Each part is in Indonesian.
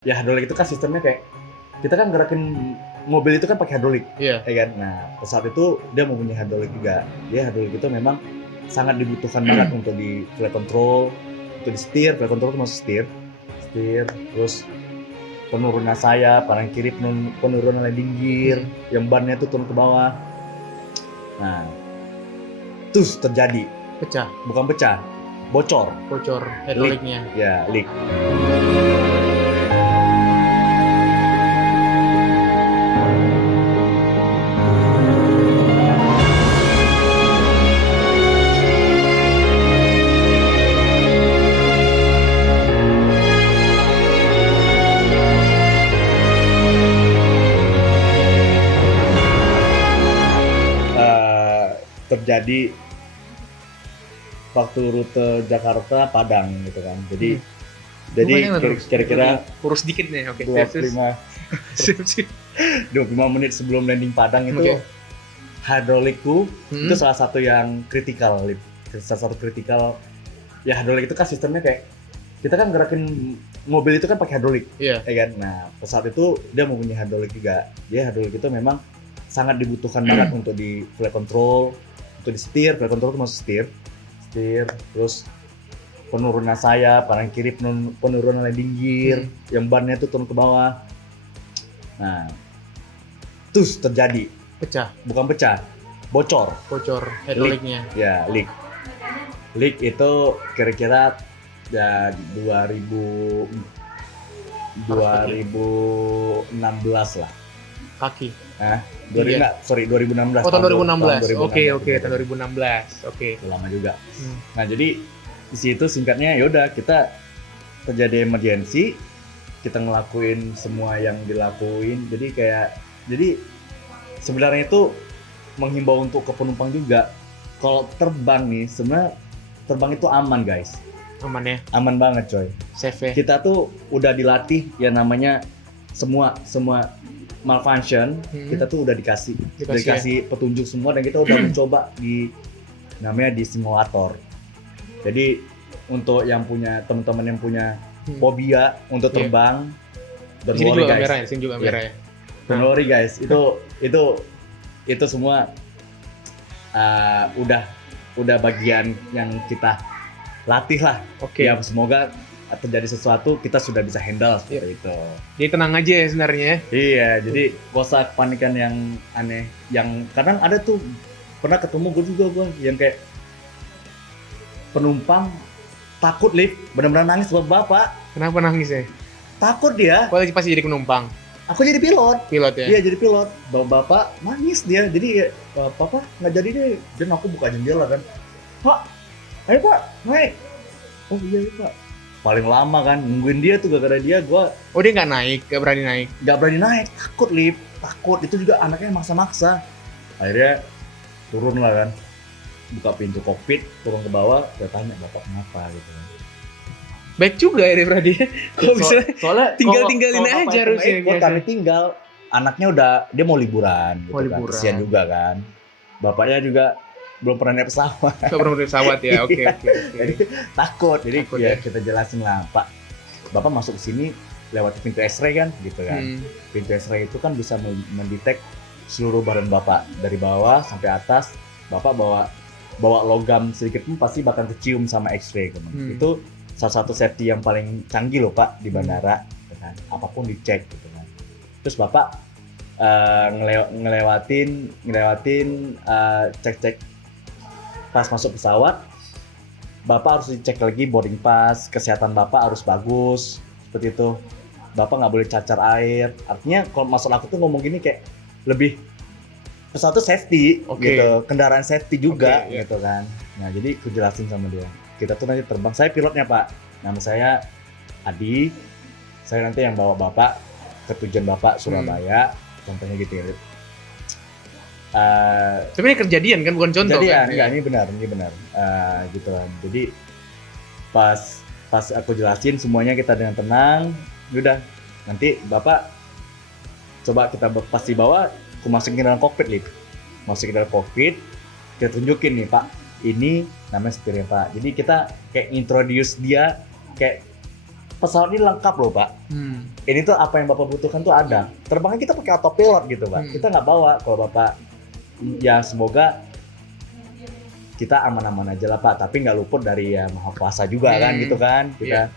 Ya hidrolik itu kan sistemnya kayak kita kan gerakin mobil itu kan pakai hidrolik, Iya. ya kan. Nah, pesawat itu dia mempunyai hidrolik juga. Dia hidrolik itu memang sangat dibutuhkan banget untuk di flight control, untuk di setir. Flight control itu maksud setir, terus penurunan sayap, kanan kiri penurunan landing gear, yang bannya itu turun ke bawah. Nah, terus terjadi, Pecah, bukan pecah, bocor. hidroliknya. Ya, leak. Terjadi waktu rute Jakarta Padang gitu kan. Jadi kira-kira kurus dikit nih. Oke. 25 menit sebelum landing Padang itu hidrolikku itu salah satu yang kritikal. Salah satu kritikal. Ya hidrolik itu kan sistemnya kayak kita kan gerakin mobil itu kan pakai hidrolik, Iya. ya kan. Nah, pesawat itu dia mempunyai hidrolik juga. Dia hidrolik itu memang sangat dibutuhkan banget untuk di flight control, untuk di setir. Flight control itu maksud setir, terus penurunan sayap, kanan kiri penurunan landing gear, yang bannya itu turun ke bawah. Nah, terus terjadi, Pecah, bukan pecah, bocor. hidroliknya. Ya, leak itu kira-kira ya 2016 lah. Kaki. 2016. Oh, tahun 2016. Oke, tahun 2016. 2016. Oke. Lama juga. Nah, jadi di situ singkatnya ya udah kita terjadi emergency, kita ngelakuin semua yang dilakuin. Jadi sebenarnya itu menghimbau untuk ke penumpang juga. Kalau terbang nih, sebenarnya terbang itu aman, guys. Aman ya? Aman banget, coy. Safe ya? Kita tuh udah dilatih yang namanya semua malfunction, kita tuh udah dikasih petunjuk semua, dan kita udah mencoba namanya di simulator. Jadi untuk yang punya teman-teman yang punya fobia untuk terbang, don't worry guys. Sini juga merah ya. Don't worry guys, itu semua udah bagian yang kita latih lah. Oke. Ya semoga terjadi sesuatu kita sudah bisa handle seperti itu. Jadi tenang aja ya sebenarnya. Iya, jadi gak usah kepanikan yang aneh. Yang kadang ada tuh, pernah ketemu gue yang kayak penumpang takut lift, benar-benar nangis buat bapak. Kenapa nangis ya? Takut dia. Oh, lagi pasti jadi penumpang. Aku jadi pilot. Pilot ya? Iya, jadi pilot. Bapak nangis dia. Jadi papa nggak jadi deh. Dan aku buka jendela kan. Pak, ayo pak, naik. Oh iya pak. Paling lama kan nungguin dia tuh, gara-gara dia gua. Oh, dia nggak naik, nggak berani naik, takut lift, takut. Itu juga anaknya maksa-maksa. Akhirnya turun lah kan, buka pintu kokpit, turun ke bawah, dia tanya bapak kenapa gitu kan. Baik juga ya Brady. Kok bisa soalnya tinggalin aja harusnya. Kami tinggal, anaknya udah dia mau liburan gitu kan. Kesian juga kan. Bapaknya juga belum pernah naik pesawat. Belum pernah naik pesawat ya. Oke. Jadi takut. Jadi ya kita jelasin lah, Pak. Bapak masuk ke sini lewat pintu X-ray kan gitu kan. Pintu X-ray itu kan bisa mendetek seluruh badan Bapak dari bawah sampai atas. Bapak bawa logam sedikit pun pasti bakal kecium sama X-ray kan. Itu salah satu safety yang paling canggih loh Pak di bandara gitu kan. Apapun dicek gitu kan. Terus Bapak ngelewatin cek pas masuk pesawat. Bapak harus dicek lagi boarding pass, kesehatan Bapak harus bagus seperti itu. Bapak nggak boleh cacar air. Artinya kalau masalah aku tuh ngomong gini kayak lebih pesawat tuh safety gitu, kendaraan safety juga gitu kan. Nah jadi aku jelasin sama dia, kita tuh nanti terbang, saya pilotnya Pak, nama saya Adi, saya nanti yang bawa Bapak ke tujuan Bapak Surabaya, contohnya gitu ya. Sebenarnya kejadian kan, bukan contoh kan? Enggak, ini benar gitu kan. Jadi pas aku jelasin semuanya kita dengan tenang, udah nanti Bapak coba kita pasti bawa, aku masukin dalam kokpit kita tunjukin nih Pak, ini namanya setirnya Pak. Jadi kita kayak introduce dia kayak pesawat ini lengkap loh Pak. Ini tuh apa yang Bapak butuhkan tuh ada. Terbangnya kita pakai autopilot gitu Pak. Kita nggak bawa. Kalau Bapak, ya semoga kita aman-aman aja lah Pak. Tapi nggak luput dari ya Maha Kuasa juga kan gitu kan. Kita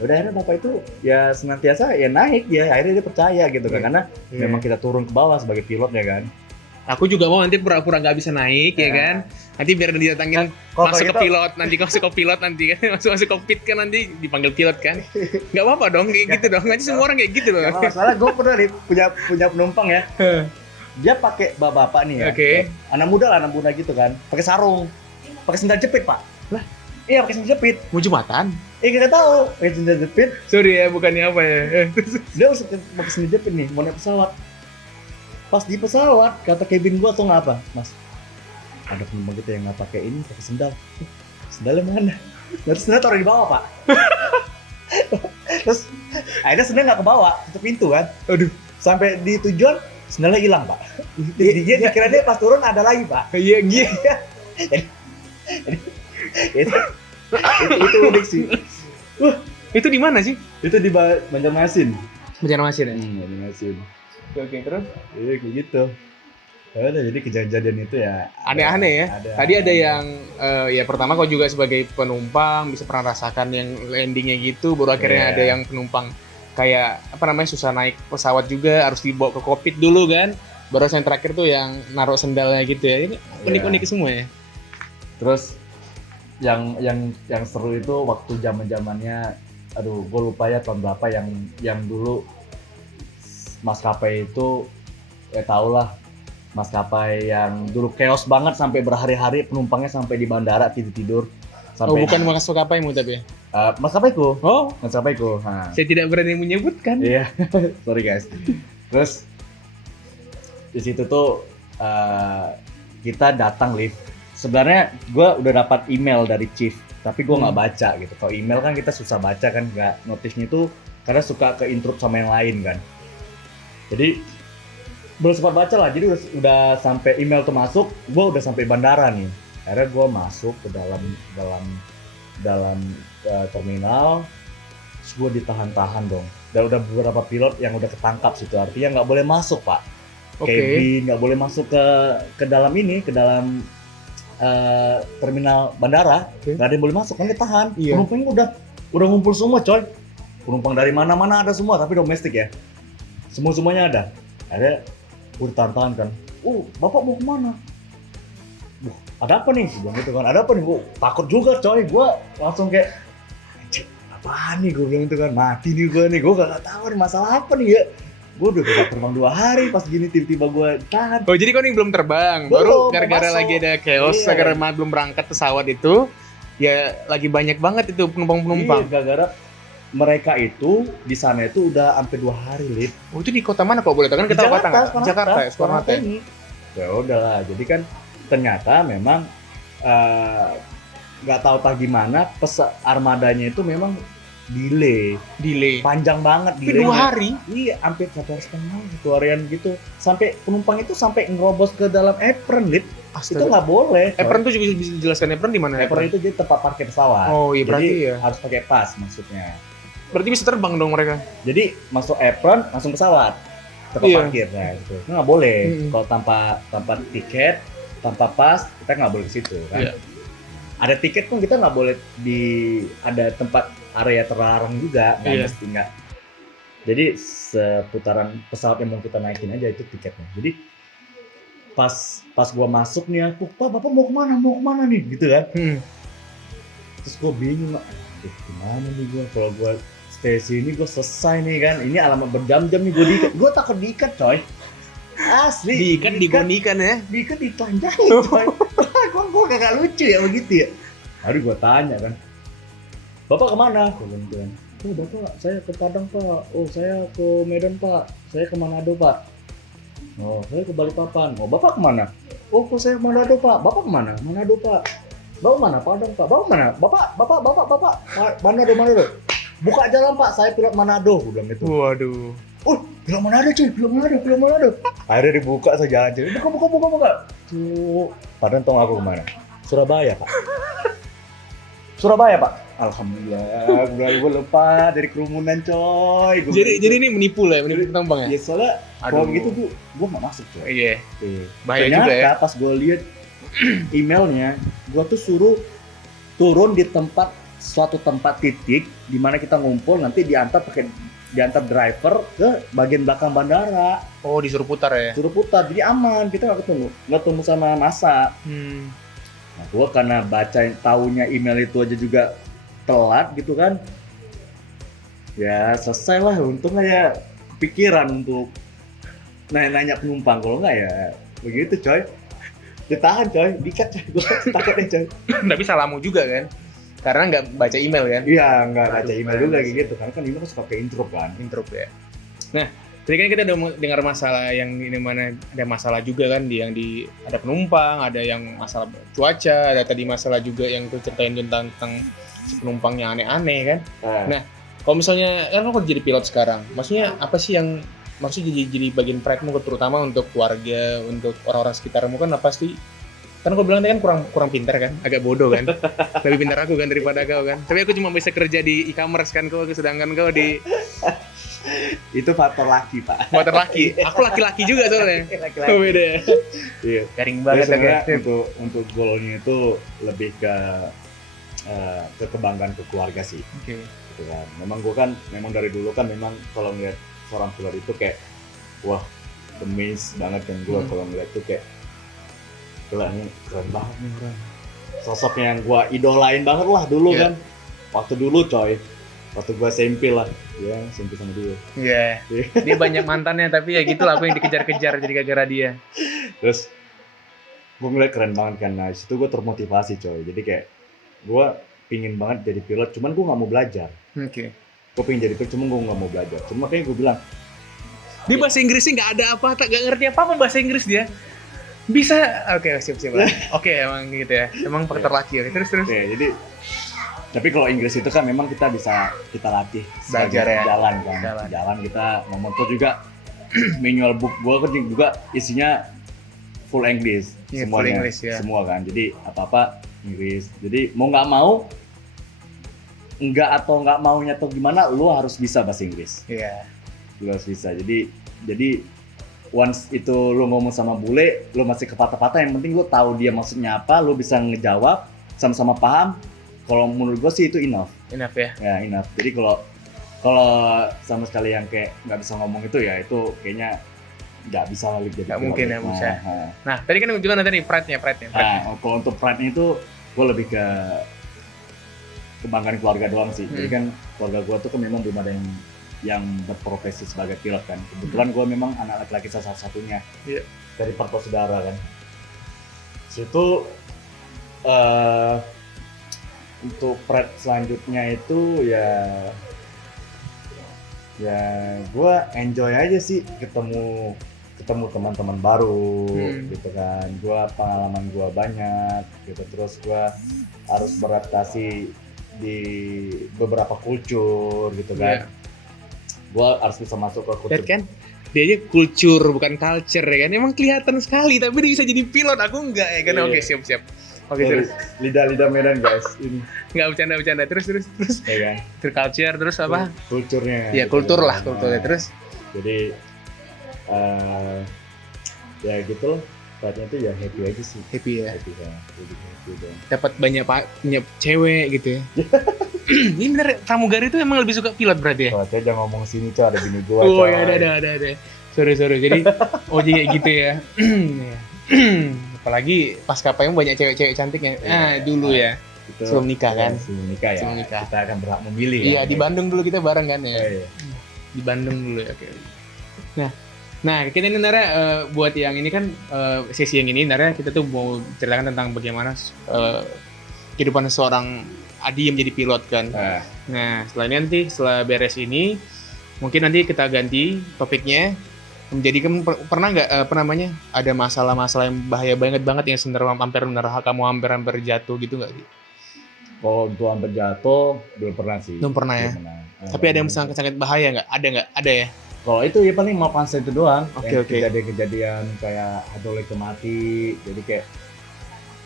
udah akhirnya Bapak itu ya senantiasa ya naik ya. Akhirnya dia percaya gitu kan. Karena memang kita turun ke bawah sebagai pilot ya kan. Aku juga mau nanti pura-pura nggak bisa naik ya kan. Nanti biar didatangin masuk ke pilot, nanti masuk ke pilot nanti kan. Masuk kokpit kan nanti dipanggil pilot kan. Nggak apa-apa dong kayak gitu dong. Nanti semua orang kayak gitu loh. Masalah gue pernah nih punya penumpang ya. Dia pakai bapak nih ya. Anak muda gitu kan. Pakai sarung. Pakai sendal jepit, Pak. Lah, iya pakai sendal jepit. Mau jembatan? Nggak tahu. Pakai sendal jepit. Sorry ya, bukannya apa ya. Dia harus pakai sendal jepit nih, mau naik pesawat. Pas di pesawat, kata cabin gua tuh nggak apa, Mas. Ada penumpang kita yang nggak pakai ini, pakai sendal. Sendalnya mana? Terus sendal taruh di bawah, Pak. Terus akhirnya sendal nggak ke bawah, tutup pintu kan. Aduh, sampai di tujuan sendalnya hilang, Pak. Dia dikira dia pas turun ada lagi, Pak. Iya, iya. Itu unik sih. Itu di mana sih? Itu di Banjarmasin. Banjarmasin ya? Banjarmasin. Oke, terus? Iya kayak gitu. Ya udah, jadi kejadian itu ya aneh-aneh ya. Tadi ada yang ya pertama kau juga sebagai penumpang bisa pernah rasakan yang landingnya gitu, baru akhirnya ada yang penumpang kayak apa namanya susah naik pesawat juga, harus dibawa ke kokpit dulu kan. Baru yang terakhir tuh yang naruh sendalnya gitu ya. Ini unik-unik semua ya. Terus yang seru itu waktu zamannya, aduh gue lupa ya tahun berapa, yang dulu maskapai itu ya tau lah, maskapai yang dulu chaos banget sampai berhari-hari penumpangnya sampai di bandara tidur sampai. Bukan maskapaimu tapi ya? Maskapaiku. Oh, maskapaiku. Nah. Saya tidak berani menyebutkan. Iya, sorry guys. Terus di situ tuh kita datang lift. Sebenarnya gue udah dapat email dari chief, tapi gue nggak baca gitu. Kalau email kan kita susah baca kan, nggak notifnya itu karena suka ke interrupt sama yang lain kan. Jadi belum sempat baca lah, jadi udah sampai email tuh masuk, gue udah sampai bandara nih. Akhirnya gue masuk ke dalam terminal, terus gue ditahan-tahan dong. Dan udah beberapa pilot yang udah ketangkap situ, artinya nggak boleh masuk Pak. Cabin nggak boleh masuk ke dalam ini, ke dalam terminal bandara, nggak ada yang boleh masuk kan, ditahan. Penumpangnya udah ngumpul semua coy. Penumpang dari mana-mana ada semua, tapi domestik ya. Semuanya ada. Ada bertantangan kan. Bapak mau kemana? Ada apa nih? Bilang gitu kan. Ada apa nih? Takut juga coy. Gue langsung kayak, apaan nih? Gue bilang gitu kan. Mati nih gue nih. Gue gak tahu nih masalah apa nih ya. Gue udah terbang 2 hari, pas gini tiba-tiba gue tahan. Oh jadi kau nih belum terbang? Baru gara-gara lagi ada chaos, gara-gara belum berangkat pesawat itu, ya lagi banyak banget itu penumpang-penumpang. Iya, gara-gara mereka itu di sana itu udah sampai 2 hari lift. Oh itu di kota mana kok boleh tahu kan? Kita Jakarta ya, Soekarno ini. Ya udahlah, jadi kan ternyata memang nggak tahu gimana armadanya itu memang delay panjang banget, delay 2 hari. Iya, hampir 1 hari setengah, 1 harian gitu. Sampai penumpang itu sampai ngerobos ke dalam apron lift. Itu nggak boleh. Apron tuh juga bisa dijelaskan apron di mana? Apron itu jadi tempat parkir pesawat. Oh iya, berarti jadi ya harus pakai pas maksudnya. Berarti bisa terbang dong mereka. Jadi masuk apron langsung pesawat. Tempat parkir ya gitu. Itu nggak boleh. Kalau tanpa tiket, tanpa pas, kita nggak boleh ke situ kan. Ada tiket pun kita nggak boleh ada tempat area terlarang juga, mesti nggak. Jadi seputaran pesawat yang mau kita naikin aja itu tiketnya. Jadi pas gua masuk nih aku, Pak Bapak mau kemana nih gitu kan. Terus gua bingung, gimana nih gua, kalau gua stay sini gua selesai nih kan. Ini alamat berjam-jam nih gua takut diikat coy. Asli digonikan ya. Diikat ditelanjangin coy. Gua kagak lucu ya begitu ya. Hari gua tanya kan, Bapak kemana? Gua bilang gitu kan. Bapak saya ke Padang Pak. Saya ke Medan Pak. Saya ke Manado Pak. Saya ke Balikpapan. Bapak kemana? Kok saya ke Manado Pak. Bapak kemana? Manado Pak. Bapak mana? Padang Pak. Bapak mana? Bapak. Manado. Buka jalan Pak, saya pilot Manado. Gua bilang gitu. Waduh. Pilot Manado cuy, pilot Manado. Akhirnya dibuka saya jalan. Buka. Tuh, Padahal tau aku kemana? Surabaya Pak. Alhamdulillah, gue lepas dari kerumunan coy. Jadi ini menipu lah, menipu penumpang ya. Ya soalnya kalau Aduh. begitu gue nggak masuk coy. Iya. Iya. Bahaya Ternyata juga ya. pas gue lihat emailnya, gue tuh suruh turun di suatu tempat titik di mana kita ngumpul, nanti diantar driver ke bagian belakang bandara, Oh, disuruh putar ya. suruh putar, jadi aman, kita nggak ketemu sama masa. Nah, gue karena baca taunya email itu aja juga telat gitu kan, ya selesai lah. Untung aja kepikiran untuk nanya penumpang, kalau nggak ya begitu coy, ditahan coy, dikat coy, gue takutnya coy. Tapi salahmu juga kan, karena nggak baca email kan. Iya, nggak baca Aduh, email juga panas. kayak gitu, karena kan email kan suka pakai intro kan. Intro ya. Nah, tadi kan kita udah dengar masalah yang ini, mana ada masalah juga kan ada penumpang, ada yang masalah cuaca, ada tadi masalah juga yang tuh ceritain tentang si penumpangnya aneh-aneh kan. Nah, kalau misalnya kan lo jadi pilot sekarang, maksudnya apa sih yang maksudnya jadi bagian pride-mu, terutama untuk keluarga, untuk orang-orang sekitarmu kan apa sih? Kan kau bilang tadi kan kurang pintar kan, agak bodoh kan, lebih pintar aku kan daripada kau kan. Tapi aku cuma bisa kerja di e-commerce kan, sedangkan kau di Itu faktor laki pak. motor laki. Aku laki-laki juga soalnya. Laki-laki. Oh, beda ya. Iya. Garing Jadi banget sebenarnya kan. untuk goalnya itu lebih ke kebanggaan ke keluarga sih. Oke. Gitu kan. Memang gue kan memang dari dulu kan memang kalau ngeliat seorang pilot itu kayak wah amazed banget kan gue kalau ngeliat tuh kayak gila ini keren banget nih orang. Sosok yang gue idolain banget lah dulu kan. Waktu dulu coy. Waktu gue SMP lah, ya SMP sama dia. Iya. Dia banyak mantannya tapi ya gitulah aku yang dikejar-kejar jadi gara-gara dia. Terus gue ngeliat keren banget kan, nah situ gue termotivasi coy. Jadi kayak gue pingin banget jadi pilot, cuman gue nggak mau belajar. Oke. Gue pengen jadi pilot, cuman gue nggak mau belajar. Cuma makanya gue bilang, Dia bahasa Inggrisnya nggak ada apa, tak nggak ngerti apa bahasa Inggris dia. Bisa, oke siap-siap. Oke emang gitu ya, emang faktor laki. Oke, terus. ya jadi tapi kalau Inggris itu kan memang kita bisa kita latih Belajar ya. jalan kan. Jalan kita ngomong tuh juga manual book gue kan juga isinya full English Iya, semuanya, full English, ya. semua kan. Jadi apa Inggris. Jadi mau nggak mau, nggak maunya atau gimana, lu harus bisa bahasa Inggris. Iya. Lu harus bisa. Jadi once itu lu ngomong sama bule, lu masih kepatah-patah, yang penting lu tahu dia maksudnya apa, lu bisa ngejawab, sama-sama paham. Kalau menurut gue sih itu enough ya. Ya enough. Jadi kalau sama sekali yang kayak nggak bisa ngomong itu ya itu kayaknya nggak bisa lagi jadi Nggak mungkin ya, bisa. Nah tadi kan juga nanti nih pride-nya. Nah, kalau untuk pride itu gue lebih ke kebanggaan keluarga doang sih. Jadi kan keluarga gue tuh kan memang belum ada yang berprofesi sebagai pilot kan. Kebetulan gue memang anak laki-laki satu-satunya dari 4 saudara kan. Situ untuk pride selanjutnya itu ya gue enjoy aja sih ketemu teman-teman baru gitu kan. Pengalaman gue banyak gitu, terus gue harus beradaptasi di beberapa kultur gitu kan. Gue harus bisa masuk ke kultur. Lihat kan, dia aja kultur bukan culture ya kan. Emang kelihatan sekali tapi dia bisa jadi pilot, aku enggak ya kan. Oke, siap. Oke, terus lidah Medan guys ini. Enggak bercanda. Terus. Ya kan. Terus culture terus apa? Kulturnya. Iya, kultur lah kulturnya. Terus jadi ya gitu. Saatnya itu ya happy aja sih. happy ya. Happy dong. Dapat banyak cewek gitu ya. Ini bener pramugari itu emang lebih suka pilot berarti ya? Kalau aja jangan ngomong sini coy, ada bini gua. Oh ya ada. Sorry. Jadi kayak gitu ya. Apalagi pas kapainya banyak cewek-cewek cantik ya. Dulu ya. Itu, sebelum nikah kan? Sebelum nikah ya. Sebelum nikah. Kita akan berhak memilih. Iya, kan? di Bandung dulu kita bareng kan ya. Iya. Di Bandung dulu ya. Oke. Nah, kita ini Nara buat yang ini kan sesi yang ini Nara kita tuh mau ceritakan tentang bagaimana kehidupan seorang Adi yang menjadi pilot kan. Nah, setelah beres ini mungkin nanti kita ganti topiknya menjadi pernah nggak ada masalah-masalah yang bahaya banget yang sebenarnya kamu hampir jatuh gitu nggak sih? Kalau untuk hampir jatuh belum pernah sih. Belum pernah ya. Tapi ada yang sangat bahaya nggak? Ada ya? Kalau itu ya paling mau konser itu doang. Oke. Kejadian kayak hidrolik mati, jadi kayak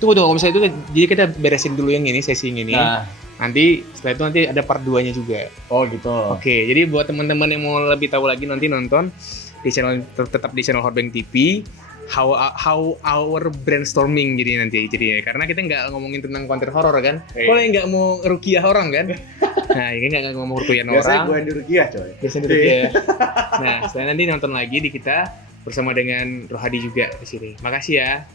Tunggu, kalau misalnya itu, jadi kita beresin dulu yang ini, sesi yang ini. Nah, Nanti setelah itu nanti ada part 2-nya juga. Oh gitu. Oke, jadi buat teman-teman yang mau lebih tahu lagi nanti nonton di channel tetap di channel Hotbank TV. How our brainstorming jadi nanti jadinya, karena kita nggak ngomongin tentang konten horor kan, kalau nggak mau rukiah orang kan, nah ini nggak ngomong rukiah orang. Biasanya gue yang di Rukiah coy. Biasanya di rukiah. Nah, setelah nanti nonton lagi di kita bersama dengan Rohadi juga di sini. Makasih ya.